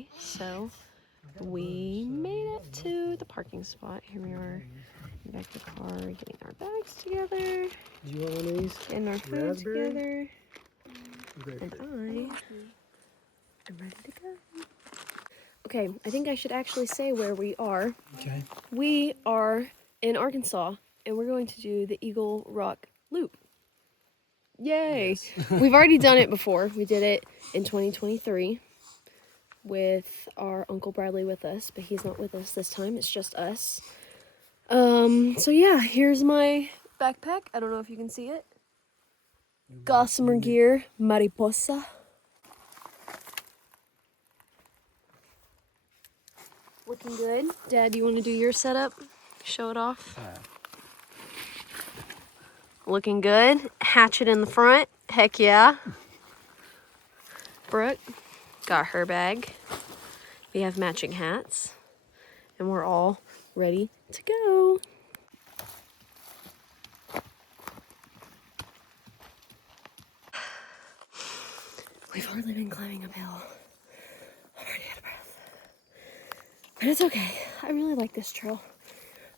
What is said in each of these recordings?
day, so we made it to the parking spot. Here we are, back to the car, getting our bags together. Do you want one of these? Getting our food Raspberry? together. Great. And I'm ready to go. Okay, I think I should actually say where we are. Okay. We are in Arkansas, and we're going to do the Eagle Rock Loop. Yay! Yes. We've already done it before. We did it in 2023 with our Uncle Bradley with us, but he's not with us this time. It's just us. So yeah, here's my backpack. I don't know if you can see it. Gossamer gear, mariposa. Looking good. Dad, you want to do your setup? Show it off. Looking good. Hatchet in the front. Heck yeah. Brooke got her bag. We have matching hats. And we're all ready to go. We've hardly been climbing uphill. I'm already out of breath. But it's okay. I really like this trail.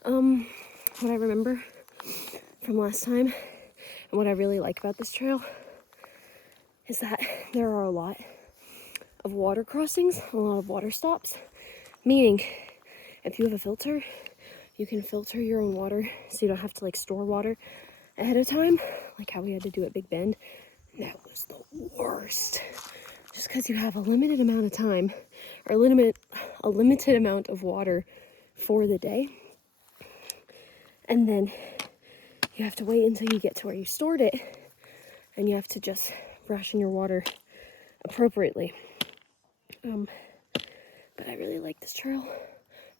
What I remember from last time and what I really like about this trail is that there are a lot of water crossings, a lot of water stops, meaning if you have a filter, you can filter your own water so you don't have to like store water ahead of time, like how we had to do at Big Bend. And that was the worst. Just because you have a limited amount of time or a limited amount of water for the day. And then you have to wait until you get to where you stored it, and you have to just ration your water appropriately. But I really like this trail.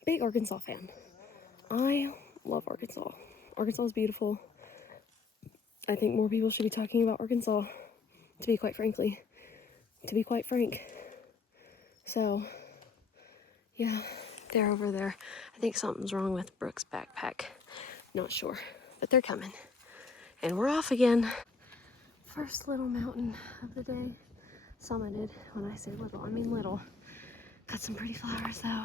Big Arkansas fan. I love Arkansas. Arkansas is beautiful. I think more people should be talking about Arkansas, to be quite frank. So, yeah, they're over there. I think something's wrong with Brooke's backpack. Not sure, but they're coming. And we're off again. First little mountain of the day summited. When I say little, I mean little. Got some pretty flowers though.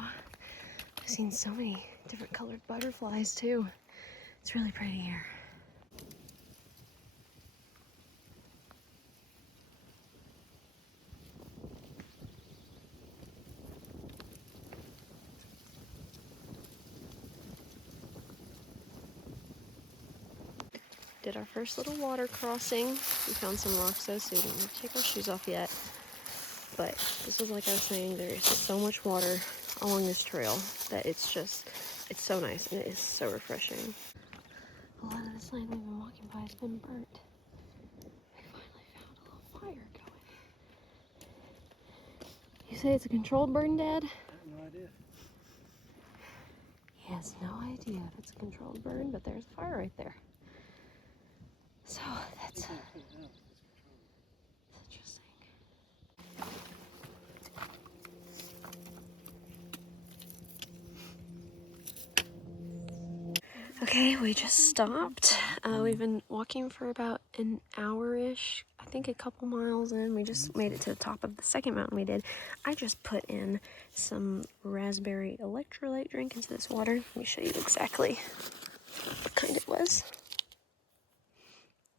I've seen so many different colored butterflies too. It's really pretty here. Did our first little water crossing. We found some rocks though, so we didn't have to take our shoes off yet. But this is, like I was saying, there is so much water along this trail that it's so nice and it is so refreshing. A lot of this land we've been walking by has been burnt. We finally found a little fire going. You say it's a controlled burn, Dad? I have no idea. He has no idea if it's a controlled burn, but there's a fire right there. So that's interesting. Okay, we just stopped. We've been walking for about an hour-ish. I think a couple miles in. We just made it to the top of the second mountain we did. I just put in some raspberry electrolyte drink into this water. Let me show you exactly what kind it was.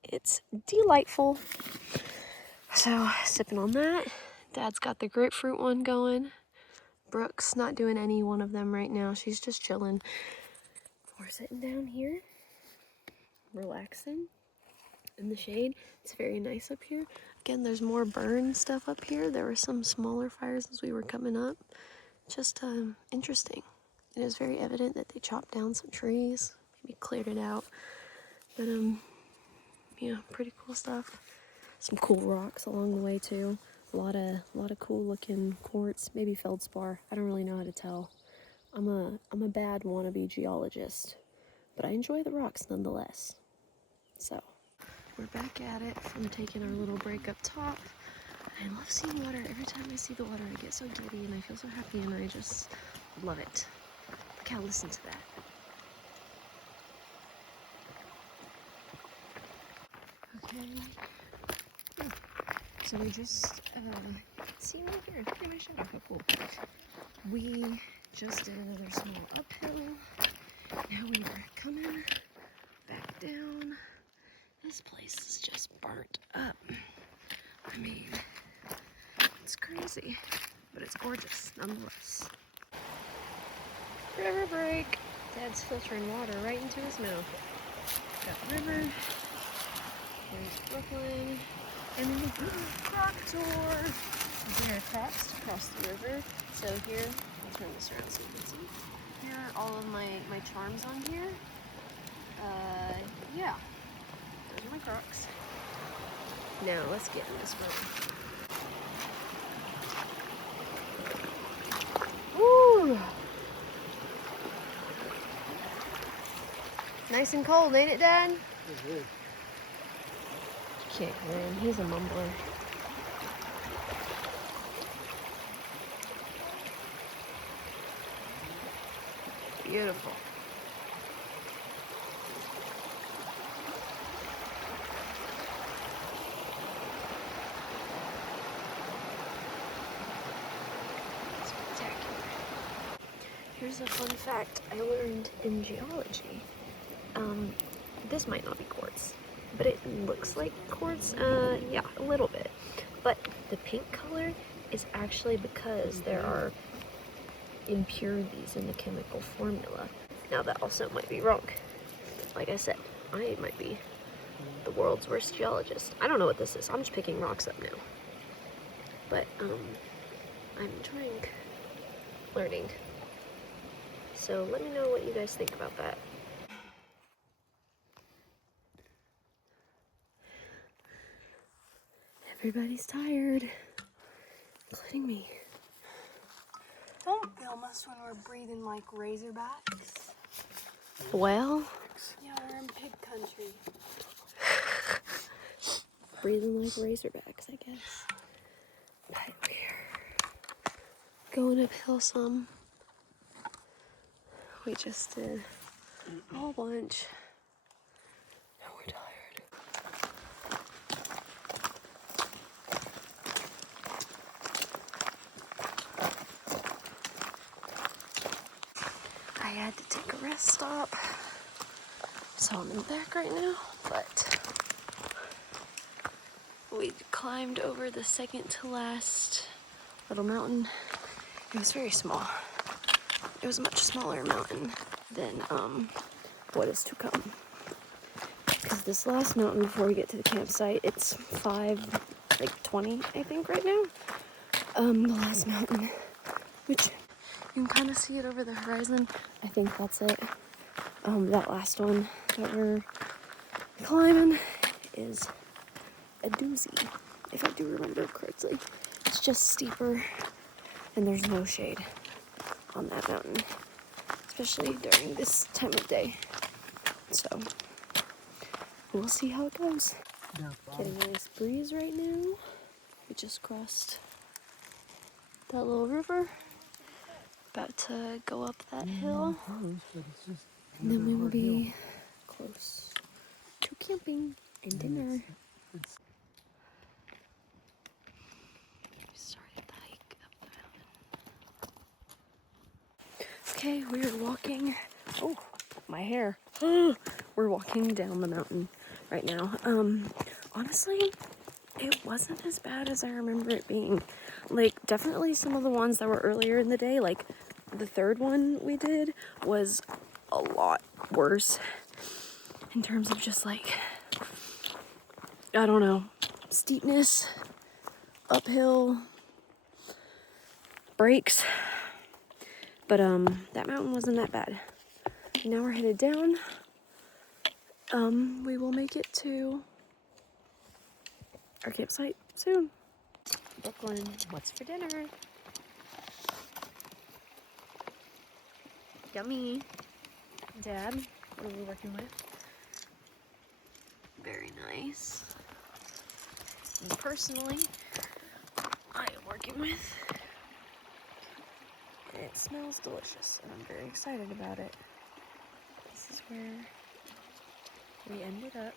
It's delightful. So, sipping on that. Dad's got the grapefruit one going. Brooke's not doing any one of them right now. She's just chilling. We're sitting down here, relaxing in the shade. It's very nice up here. Again, there's more burn stuff up here. There were some smaller fires as we were coming up. Just interesting. It is very evident that they chopped down some trees, maybe cleared it out. But yeah, pretty cool stuff. Some cool rocks along the way too. A lot of cool looking quartz, maybe feldspar. I don't really know how to tell. I'm a bad wannabe geologist, but I enjoy the rocks nonetheless. So, we're back at it from taking our little break up top. I love seeing water. Every time I see the water, I get so giddy and I feel so happy and I just love it. Look how, listen to that. Okay. So we just See right here, look at my shadow, how cool. We just did another small uphill. Now we are coming back down. This place is just burnt up. I mean, it's crazy, but it's gorgeous nonetheless. River break. Dad's filtering water right into his mouth. Got the river. There's Brooklyn. And then the croc tour. There are crocs to cross the river. So here, I'll turn this around so you can see. Here are all of my charms on here. Yeah. Those are my crocs. Now let's get in this boat. Woo! Nice and cold, ain't it, Dad? Mm-hmm. Can't grin. He's a mumbler. Beautiful. Spectacular. Here's a fun fact I learned in geology. This might not be quartz, but it looks like quartz. Yeah, a little bit. But the pink color is actually because there are impurities in the chemical formula. Now that also might be wrong. Like I said, I might be the world's worst geologist. I don't know what this is. I'm just picking rocks up now. But I'm enjoying learning. So let me know what you guys think about that. Everybody's tired, including me. Don't film us when we're breathing like razorbacks. Well, Yeah, we're in pig country. breathing like razorbacks, I guess. But we're going uphill some. We just did a whole bunch. And we're tired. I had to take a rest stop. So I'm in the back right now, but we climbed over the second to last little mountain. It was very small. It was a much smaller mountain than what is to come. Because this last mountain before we get to the campsite, it's 5:20, I think, right now. The last mountain, which you can kind of see it over the horizon. I think that's it. That last one that we're climbing is a doozy, if I do remember correctly. It's just steeper, and there's no shade on that mountain, especially during this time of day. So we'll see how it goes. Getting a nice breeze right now. We just crossed that little river, about to go up that hill, and then we will be close to camping and dinner. We started the hike up the mountain. Okay, we're walking. Oh, my hair. We're walking down the mountain right now. Honestly, it wasn't as bad as I remember it being. Like, definitely some of the ones that were earlier in the day, like the third one we did, was a lot worse in terms of just like, I don't know, steepness, uphill, breaks. But that mountain wasn't that bad. Now we're headed down. We will make it to our campsite soon. Brooklyn, what's for dinner? Yummy. Dad, what are we working with? Very nice. And personally, I am working with, and it smells delicious, and I'm very excited about it. This is where we ended up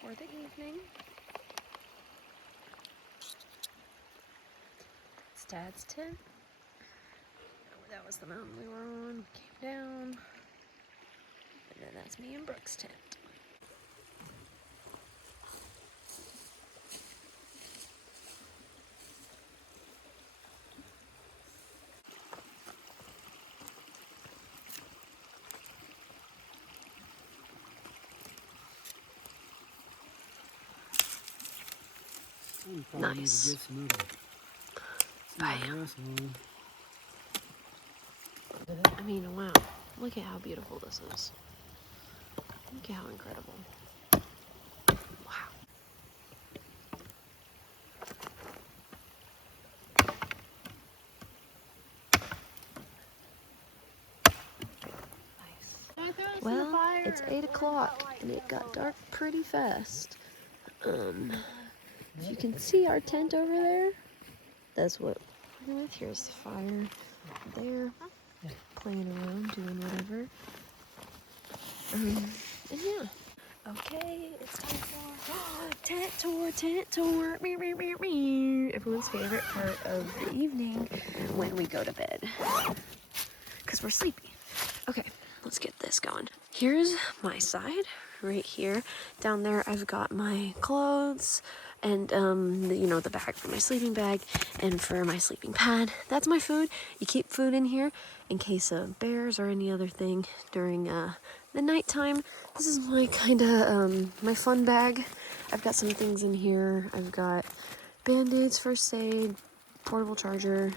for the evening. That's Dad's tent. Oh, that was the mountain we were on. We came down. And then that's me and Brooke's tent. Probably Nice. need to get some other Bam. grass on. I mean, wow. Look at how beautiful this is. Look at how incredible. Wow. Nice. Well, it's 8 o'clock and it got dark pretty fast. If you can see our tent over there, that's what we're with. Here's the fire there, playing around, doing whatever. And yeah. Okay, it's time for tent tour, tent tour. Everyone's favorite part of the evening when we go to bed. Because we're sleepy. Okay, let's get this going. Here's my side, right here. Down there I've got my clothes and the bag for my sleeping bag and for my sleeping pad. That's my food. You keep food in here in case of bears or any other thing during the nighttime. This is my my fun bag. I've got some things in here. I've got Band-Aids, first aid, portable charger,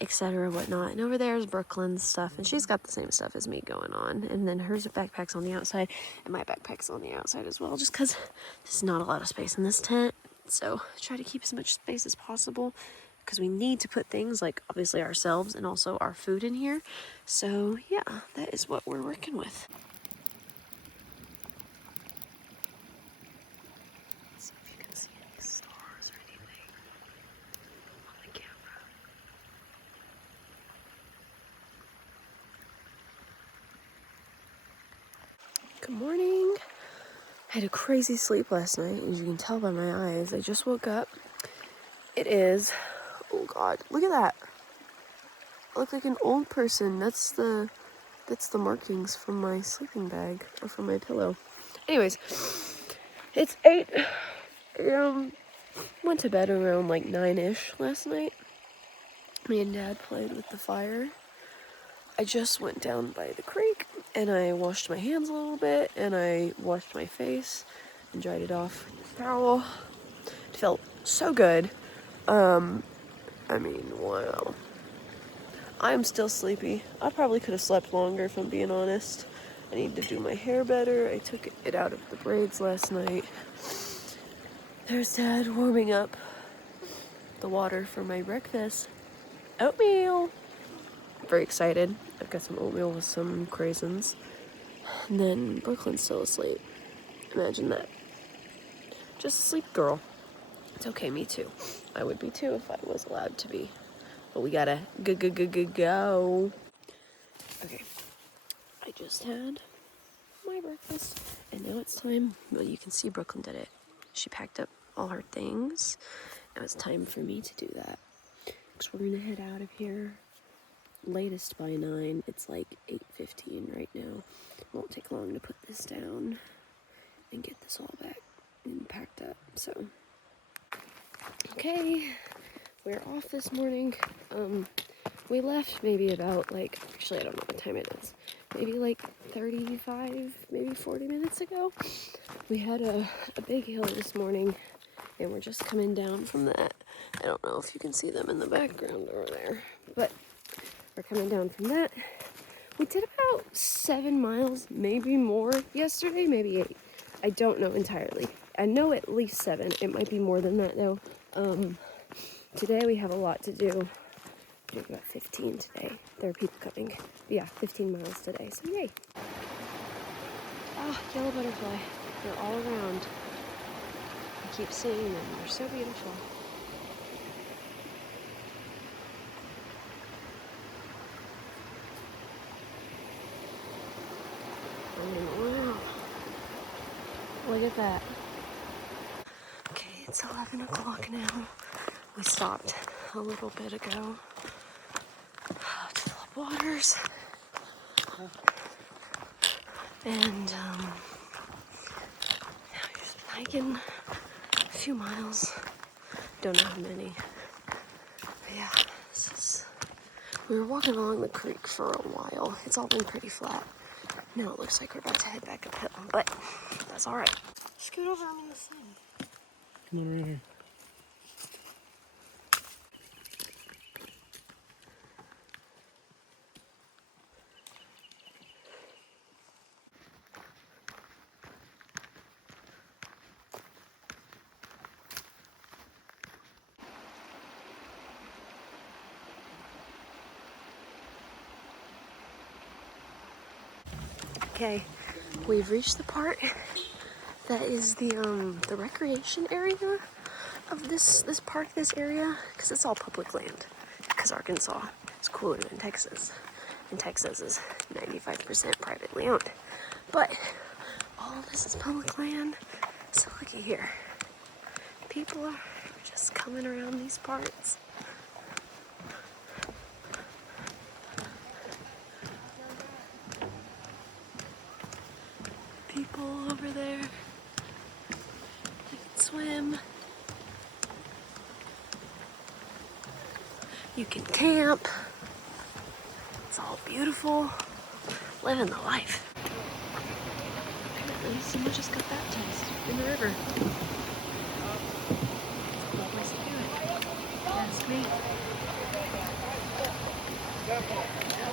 etc., whatnot. And over there is Brooklyn's stuff, and she's got the same stuff as me going on. And then hers backpack's on the outside, and my backpack's on the outside as well, just because there's not a lot of space in this tent. So try to keep as much space as possible, because we need to put things like obviously ourselves and also our food in here. So yeah, that is what we're working with. Let's see if you can see any stars or anything on the camera. Good morning. I had a crazy sleep last night, as you can tell by my eyes. I just woke up. It is, oh God, look at that. I look like an old person. That's the markings from my sleeping bag, or from my pillow. Anyways, it's 8. Went to bed around like 9-ish last night. Me and Dad played with the fire. I just went down by the creek and I washed my hands a little bit and I washed my face and dried it off with a towel. It felt so good. I mean, wow. I'm still sleepy. I probably could have slept longer if I'm being honest. I need to do my hair better. I took it out of the braids last night. There's Dad warming up the water for my breakfast. Oatmeal! Very excited. I've got some oatmeal with some craisins. And then Brooklyn's still asleep. Imagine that. Just a sleep girl. It's okay, me too. I would be too if I was allowed to be. But we gotta go. Okay. I just had my breakfast. And now it's time. Well, you can see Brooklyn did it. She packed up all her things. Now it's time for me to do that. Because we're gonna head out of here. Latest by 9. It's like 8:15 right now. Won't take long to put this down and get this all back and packed up. So, okay, we're off this morning. We left maybe about actually I don't know what time it is. Maybe like 35, maybe 40 minutes ago. We had a big hill this morning and we're just coming down from that. I don't know if you can see them in the background over there, but we're coming down from that. We did about 7 miles, maybe more yesterday, maybe 8. I don't know entirely. I know at least 7. It might be more than that though. Today we have a lot to do. We have about 15 today. There are people coming. But yeah, 15 miles today, so yay. Oh, yellow butterfly. They're all around. I keep seeing them. They're so beautiful. Wow. Look at that. Okay, it's 11 o'clock now. We stopped a little bit ago to fill up waters. And now he's hiking a few miles. Don't know how many. But yeah, we were walking along the creek for a while. It's all been pretty flat. Now it looks like we're about to head back uphill, but that's all right. Scoot over, I'm in the sand. Come on around here. Okay, we've reached the part that is the recreation area of this park, this area, because it's all public land. Because Arkansas is cooler than Texas, and Texas is 95% privately owned. But all of this is public land. So look at here, people are just coming around these parts. People over there, they can swim. You can camp. It's all beautiful. Living the life. Apparently, someone just got baptized in the river. It's a cool place to do it. Ask me.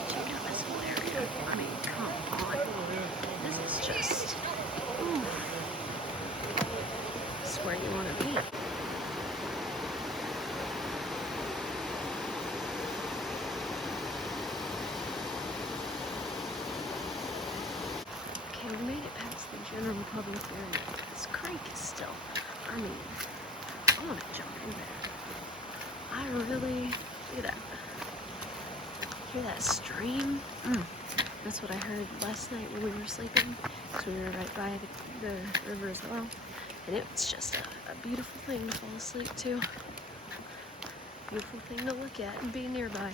Check out this whole area. I mean, come on. This is just, ooh. This is where you want to be. Okay, we made it past the general public area. This creek is still, I mean, I want to jump in there. I really, look at that. Hear that stream? That's what I heard last night when we were sleeping, because we were right by the river as well. And it's just a beautiful thing to fall asleep to. Beautiful thing to look at and be nearby.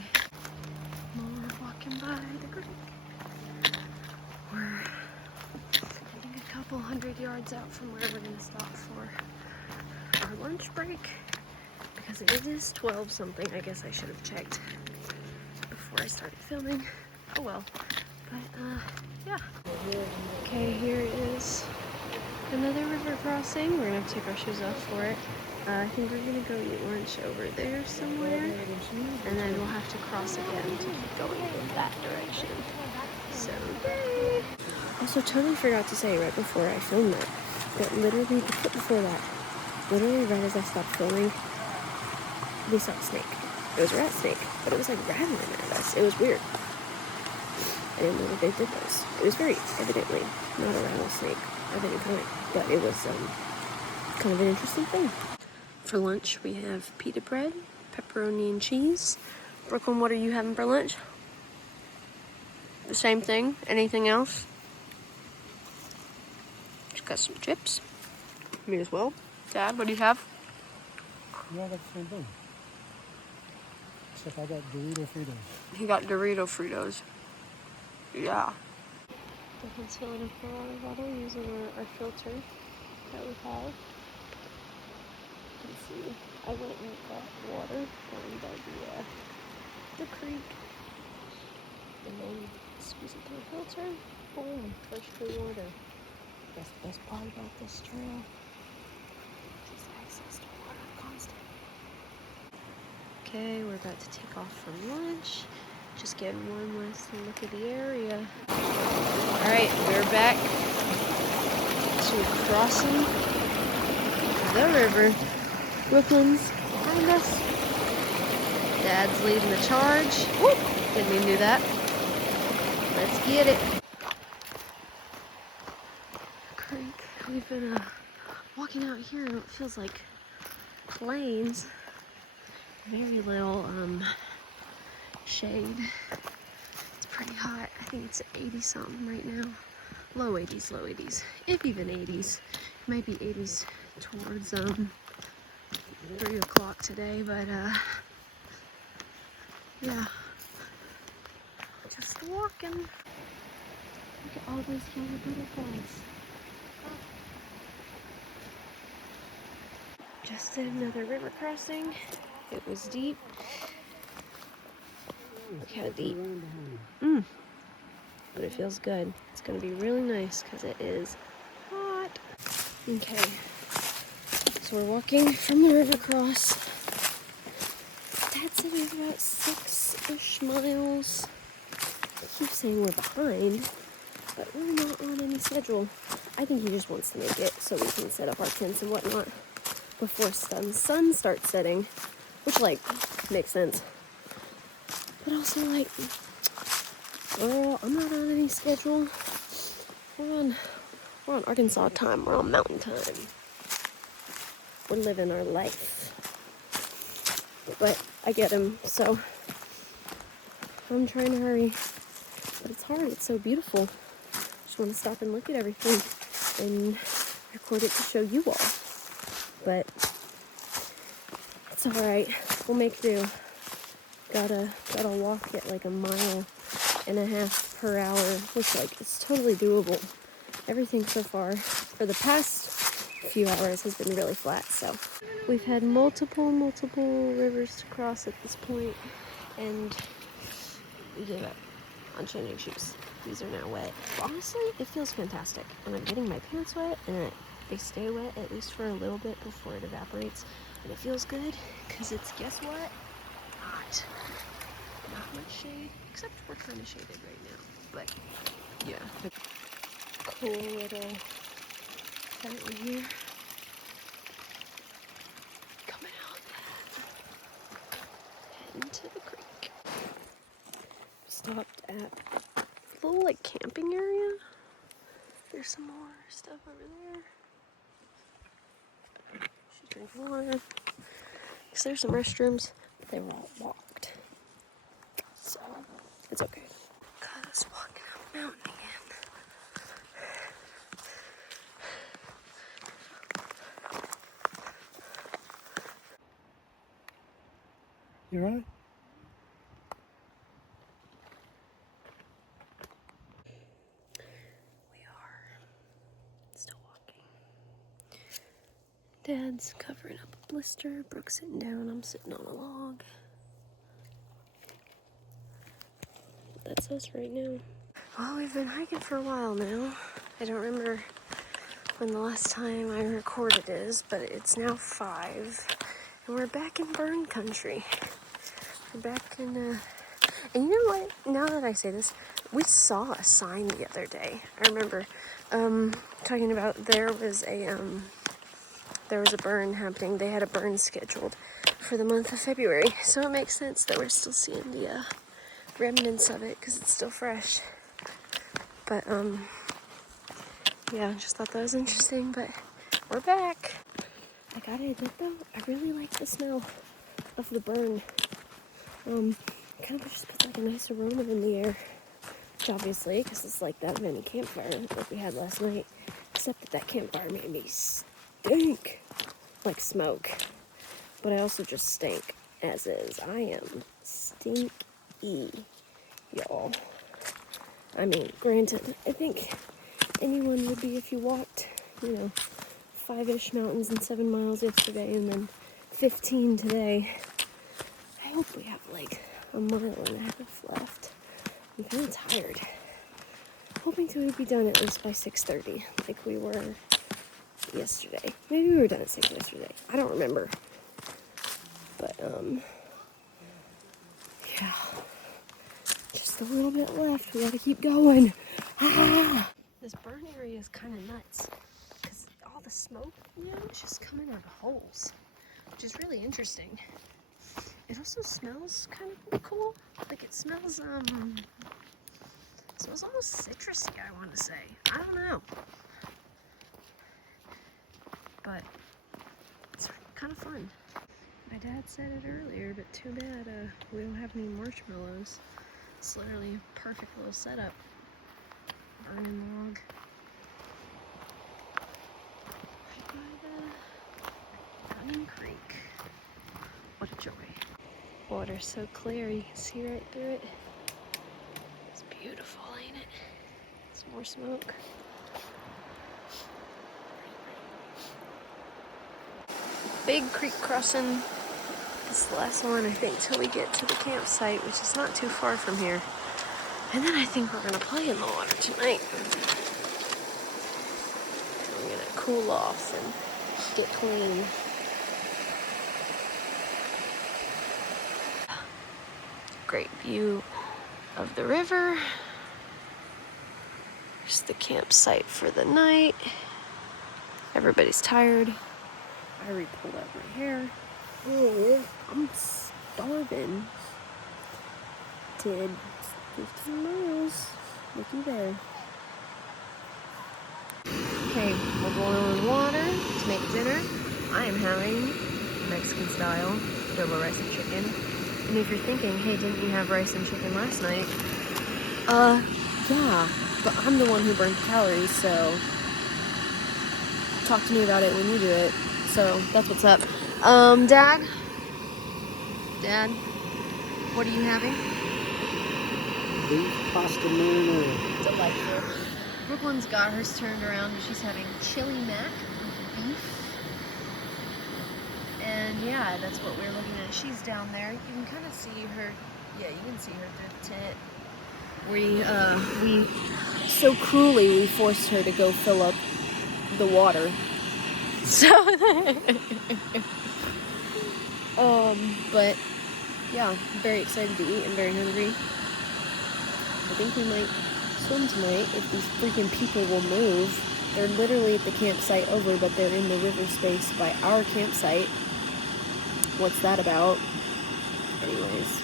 More walking by the creek. We're, I think, a couple 100 yards out from where we're going to stop for our lunch break. Because it is 12 something. I guess I should have checked before I started filming. Oh well. But yeah. Okay, here is another river crossing. We're gonna have to take our shoes off for it. I think we're gonna go eat lunch over there somewhere, and then we'll have to cross again to keep going in that direction. So yay! Also, totally forgot to say right before I filmed that literally the foot before that, literally right as I stopped filming, we saw a snake. It was a rat snake, but it was like rattling at us. It was weird. I didn't know that they did those. It was very evidently not a rattlesnake of any kind, but it was kind of an interesting thing. For lunch, we have pita bread, pepperoni and cheese. Brooklyn, what are you having for lunch? The same thing? Anything else? Just got some chips. Me as well. Dad, what do you have? Yeah, I got the same thing. Except I got Dorito Fritos. He got Dorito Fritos. Yeah. Brooklyn's filling up a lot of water using our filter that we have. Let's see. I went and got water down by the creek. And then squeeze it through a filter. Boom. Fresh clean water. That's the best part about this trail. Just access to water constant. Okay, we're about to take off from lunch. Just getting one last look at the area. Alright, we're back to crossing the river. Brooklyn's behind us. Dad's leading the charge. Whoop! Didn't even do that. Let's get it. Creek. We've been walking out here and it feels like plains. Very little shade. It's pretty hot. I think it's 80 something right now. Low 80s, low 80s. If even 80s. It might be 80s towards 3 o'clock today, but Yeah. Just walking. Look at all those yellow butterflies. Just did another river crossing. It was deep. Look how deep. But it feels good. It's gonna be really nice because it is hot. Okay. So we're walking from the river cross. Dad said it was about 6-ish miles. I keep saying we're behind, but we're not on any schedule. I think he just wants to make it so we can set up our tents and whatnot before sun starts setting, which like makes sense. But also like, girl, I'm not on any schedule. We're on Arkansas time. We're on mountain time. We're living our life. But I get him, so I'm trying to hurry. But it's hard. It's so beautiful. Just want to stop and look at everything and record it to show you all. But it's alright. We'll make do. Gotta walk at like 1.5 miles per hour, which like is totally doable. Everything so far for the past few hours has been really flat, so we've had multiple rivers to cross at this point, and we gave up on changing shoes. These are now wet. Honestly, it feels fantastic, and I'm getting my pants wet, and they stay wet at least for a little bit before it evaporates, and it feels good because it's, guess what? Not much shade, except we're kind of shaded right now, but yeah. Cool little fountain here. Coming out into the creek. Stopped at a little like camping area. There's some more stuff over there. She's drinking water. Because there's some restrooms, but they were all locked. So it's okay. Cause walking up a mountain again. You right? We are still walking. Dad's covering up a blister. Brooke's sitting down. I'm sitting on a log. That's us right now. Well, we've been hiking for a while now. I don't remember when the last time I recorded is, but it's now 5. And we're back in burn country. We're back in, and you know what? Now that I say this, we saw a sign the other day. I remember, talking about there was a burn happening. They had a burn scheduled for the month of February. So it makes sense that we're still seeing the, remnants of it because it's still fresh. But, yeah, just thought that was interesting, but we're back. I gotta admit though, I really like the smell of the burn. Kind of just puts like a nice aroma in the air, which obviously, because it's like that mini campfire like we had last night, except that campfire made me stink like smoke, but I also just stink as is. I am stinky, y'all. I mean, granted, I think anyone would be if you walked, 5-ish mountains in 7 miles yesterday and then 15 today. I hope we have like 1.5 miles left. I'm kind of tired. Hoping to be done at least by 6:30, like we were yesterday. Maybe we were done at 6 yesterday. I don't remember. But, yeah. Just a little bit left. We gotta keep going. Ah! This burn area is kind of nuts. Because all the smoke, is just coming out of holes. Which is really interesting. It also smells kind of cool. Like it smells almost citrusy, I want to say. I don't know. But it's kind of fun. My dad said it earlier, but too bad we don't have any marshmallows. It's literally a perfect little setup. Burning log. Right by the running creek. What a joy. Water's so clear, you can see right through it. It's beautiful, ain't it? Some more smoke. Big creek crossing. This is the last one, I think, till we get to the campsite, which is not too far from here. And then I think we're gonna play in the water tonight. We're gonna cool off and get clean. Great view of the river. Here's the campsite for the night. Everybody's tired. I already pulled out my hair. Oh, I'm starving. Did 15 miles. Looky there. Okay, we're boiling water to make dinner. I am having Mexican style adobo rice and chicken. And if you're thinking, hey, didn't you have rice and chicken last night? Yeah, but I'm the one who burned calories, so talk to me about it when you do it. So that's what's up. Dad, what are you having? Beef pasta marinara. Delightful. Brooklyn's got hers turned around and she's having chili mac with beef. And yeah, that's what we're looking at. She's down there. You can kind of see her. Yeah, you can see her through the tent. We so cruelly we forced her to go fill up the water. So but yeah, very excited to eat and very hungry. I think we might swim tonight if these freaking people will move. They're literally at the campsite over, but they're in the river space by our campsite. What's that about? Anyways.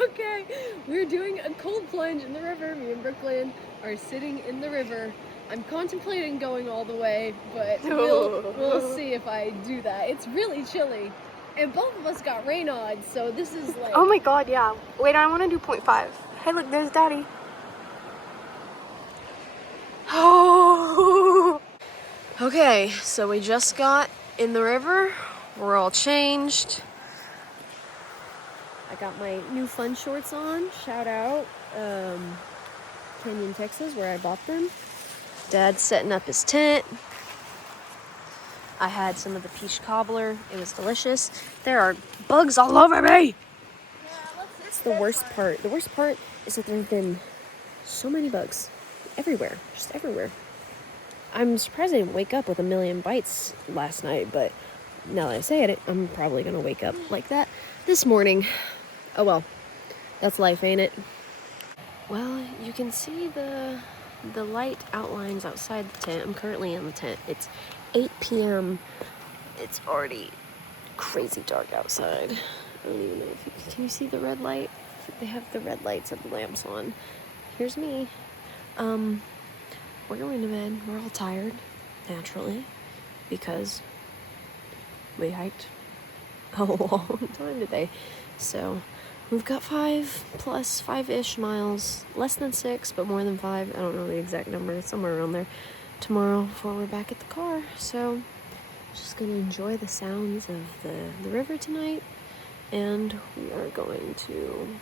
Okay, we're doing a cold plunge in the river. Me and Brooklyn are sitting in the river. I'm contemplating going all the way, but we'll see if I do that. It's really chilly. And both of us got rain odds, so this is like... Oh my god, yeah. Wait, I want to do 0.5. Hey, look, there's Daddy. Oh. Okay, so we just got in the river. We're all changed. I got my new fun shorts on. Shout out Canyon, Texas, where I bought them. Dad's setting up his tent. I had some of the peach cobbler. It was delicious. There are bugs all over me. That's the worst part. The worst part is that there have been so many bugs everywhere, just everywhere. I'm surprised I didn't wake up with a million bites last night, but now that I say it, I'm probably gonna wake up like that this morning. Oh well, that's life, ain't it? Well, you can see the light outlines outside the tent. I'm currently in the tent. It's 8 p.m. It's already crazy dark outside. I don't even know if can you see the red light? They have the red lights of the lamps on. Here's me. We're going to bed. We're all tired, naturally, because we hiked a long time today. So we've got 5+5-ish miles, less than 6, but more than 5. I don't know the exact number. It's somewhere around there. Tomorrow before we're back at the car. So just gonna enjoy the sounds of the river tonight, and we are going to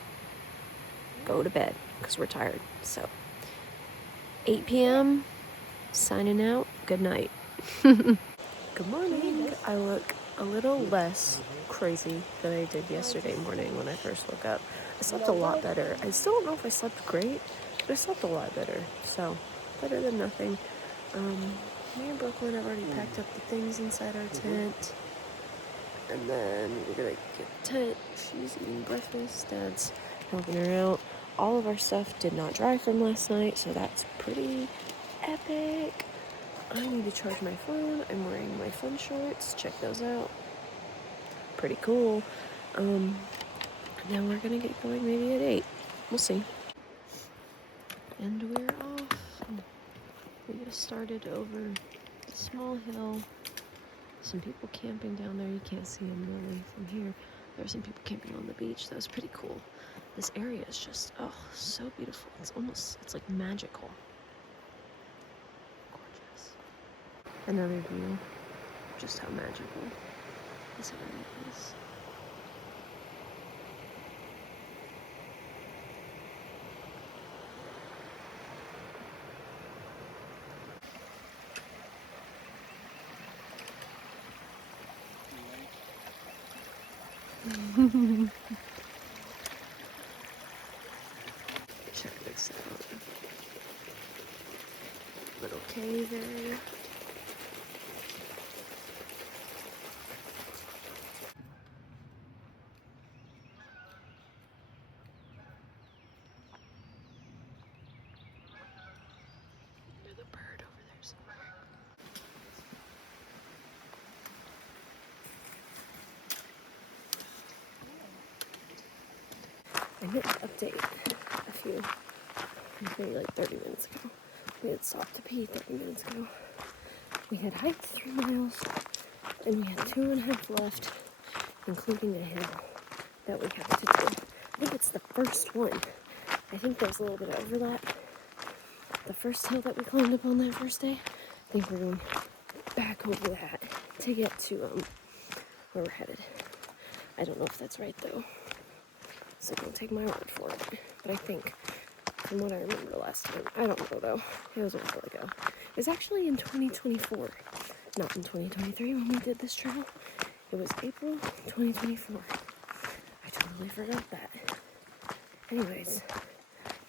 go to bed because we're tired. So 8 p.m. signing out. Good night. Good morning. I look a little less crazy than I did yesterday morning when I first woke up. I slept a lot better. I still don't know if I slept great, but I slept a lot better. So better than nothing. Me and Brooklyn have already packed up the things inside our tent. And then we're gonna get the tent. She's eating breakfast. Dad's helping her out. All of our stuff did not dry from last night, so that's pretty epic. I need to charge my phone. I'm wearing my fun shorts. Check those out. Pretty cool. And then we're gonna get going maybe at 8. We'll see. And we're off. We just started over a small hill. Some people camping down there. You can't see them really from here. There were some people camping on the beach. That was pretty cool. This area is just, oh, so beautiful. It's like magical. Gorgeous. Another view. Just how magical this area is. Check this out. Little cave area. There's a bird over there somewhere. I meant to update maybe like 30 minutes ago. We had stopped to pee 30 minutes ago. We had hiked 3 miles, and we had 2.5 left, including a hill that we have to do. I think it's the first one. I think there's a little bit of overlap. The first hill that we climbed up on that first day, I think we're going back over that to get to where we're headed. I don't know if that's right though, so don't take my word for it. But I think, from what I remember last time, I don't know though, it was a while ago. It was actually in 2024, not in 2023 when we did this trail. It was April 2024. I totally forgot that. Anyways,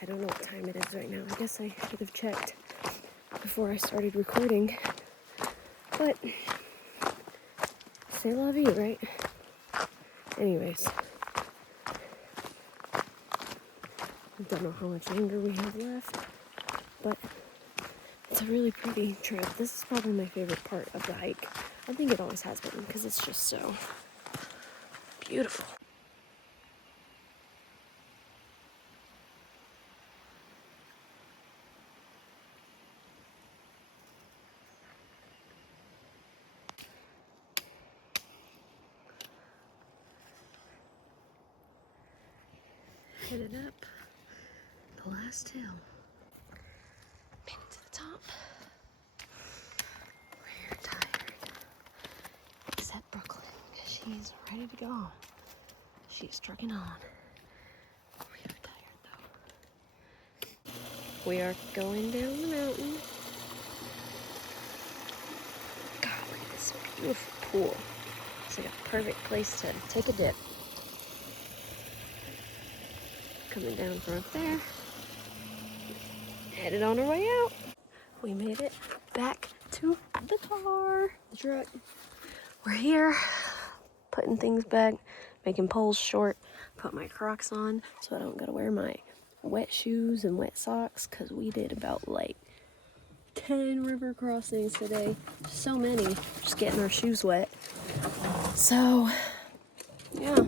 I don't know what time it is right now. I guess I should have checked before I started recording. But, c'est la vie, right? Anyways, I don't know how much longer we have left, but it's a really pretty trail. This is probably my favorite part of the hike. I think it always has been because it's just so beautiful. Headed up the last hill. Made it to the top. We're tired. Except Brooklyn, because she's ready to go. She's trucking on. We are tired though. We are going down the mountain. God, look at this beautiful pool. It's like a perfect place to take a dip. Coming down from up there. Headed on our way out. We made it back to the car, the truck. We're here, putting things back, making poles short, put my Crocs on so I don't gotta wear my wet shoes and wet socks, because we did about like 10 river crossings today. So many, just getting our shoes wet. So, yeah,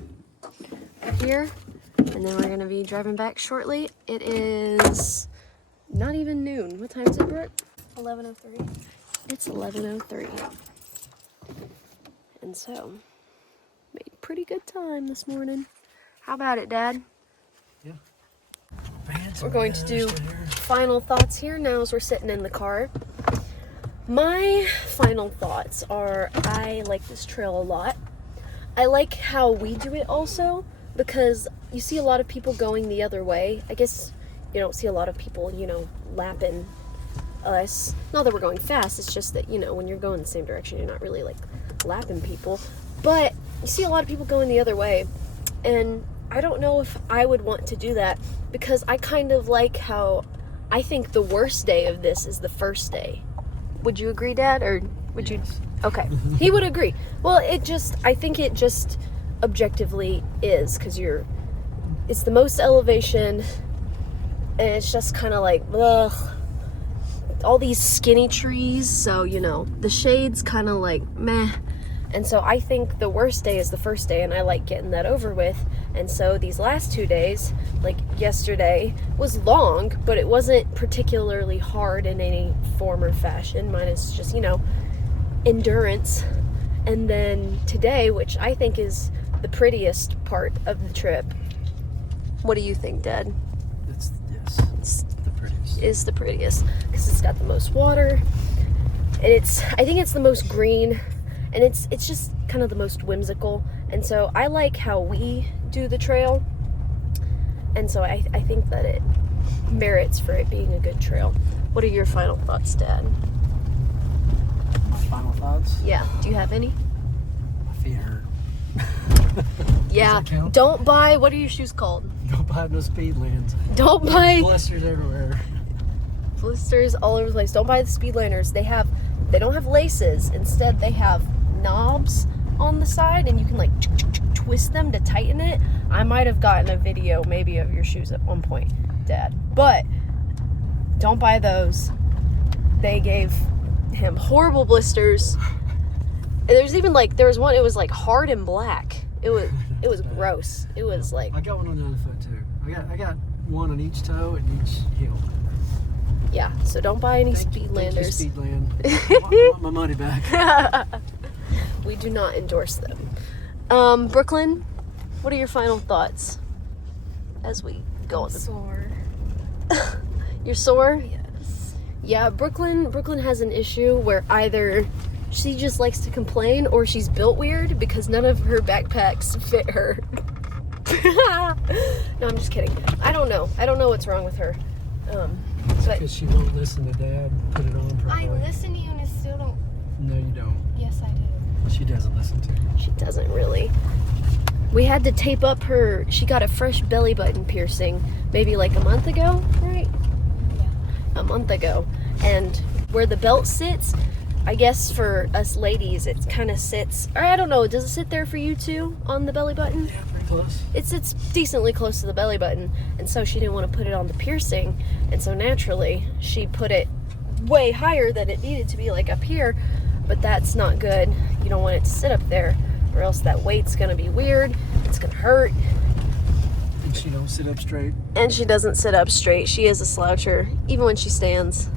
we're here, and then we're gonna be driving back shortly. It is not even noon. What time is it, Brooke? 11:03. It's 11:03. And so, made pretty good time this morning. How about it, Dad? Yeah. We're going to do final thoughts here now as we're sitting in the car. My final thoughts are, I like this trail a lot. I like how we do it also, because you see a lot of people going the other way. I guess you don't see a lot of people, lapping us. Not that we're going fast, it's just that, when you're going the same direction, you're not really, lapping people. But you see a lot of people going the other way, and I don't know if I would want to do that, because I kind of like how I think the worst day of this is the first day. Would you agree, Dad, or would you? Okay, he would agree. Well, I think it just objectively is, because it's the most elevation, and it's just kind of like, ugh, all these skinny trees, so, the shade's kind of like, meh. And so I think the worst day is the first day, and I like getting that over with. And so these last 2 days, like yesterday, was long, but it wasn't particularly hard in any form or fashion, minus just, endurance. And then today, which I think is the prettiest part of the trip. What do you think, Dad? It's the prettiest. Is the prettiest, because it's got the most water, and I think it's the most green, and it's just kind of the most whimsical. And so I like how we do the trail, and so I think that it merits for it being a good trail. What are your final thoughts, Dad? My final thoughts? Yeah, do you have any? My feet hurt. Yeah. Does that count? Don't buy, what are your shoes called? Don't buy no Speedlands. Don't buy Blisters everywhere. blisters all over the place. Don't buy the Speedlanders. They don't have laces. Instead, they have knobs on the side, and you can like twist them to tighten it. I might have gotten a video maybe of your shoes at one point, Dad. But don't buy those. They gave him horrible blisters. And there was one, it was like hard and black. It was gross. It was like, I got one on the other foot too. I got one on each toe and each heel. yeah, so don't buy any Thank you, Speedlanders. Speedland. I want my money back. We do not endorse them. Brooklyn, what are your final thoughts as we go on? Sore. You're sore? Yes. Yeah, Brooklyn has an issue where either she just likes to complain or she's built weird because none of her backpacks fit her. No, I'm just kidding. I don't know what's wrong with her. But Because she won't listen to Dad. Put it on I properly. listen to you and it still don't. No, you don't. Yes, I do. She doesn't listen to you. she doesn't really. We had to tape up she got a fresh belly button piercing maybe like a month ago, right? Yeah. A month ago. And where the belt sits, I guess for us ladies, it kind of sits, or I don't know, does it sit there for you too on the belly button? Yeah, pretty close. It sits decently close to the belly button, and so she didn't want to put it on the piercing, and so naturally she put it way higher than it needed to be, like up here, but that's not good. You don't want it to sit up there, or else that weight's gonna be weird, it's gonna hurt. And she don't sit up straight. And she doesn't sit up straight. She is a sloucher, even when she stands.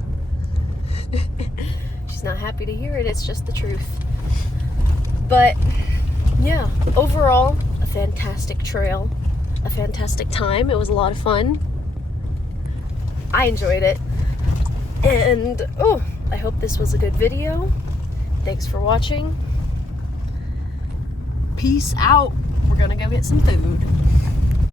She's not happy to hear it, it's just the truth. But yeah, overall, a fantastic trail, a fantastic time. It was a lot of fun. I enjoyed it. And I hope this was a good video. Thanks for watching. Peace out. We're gonna go get some food.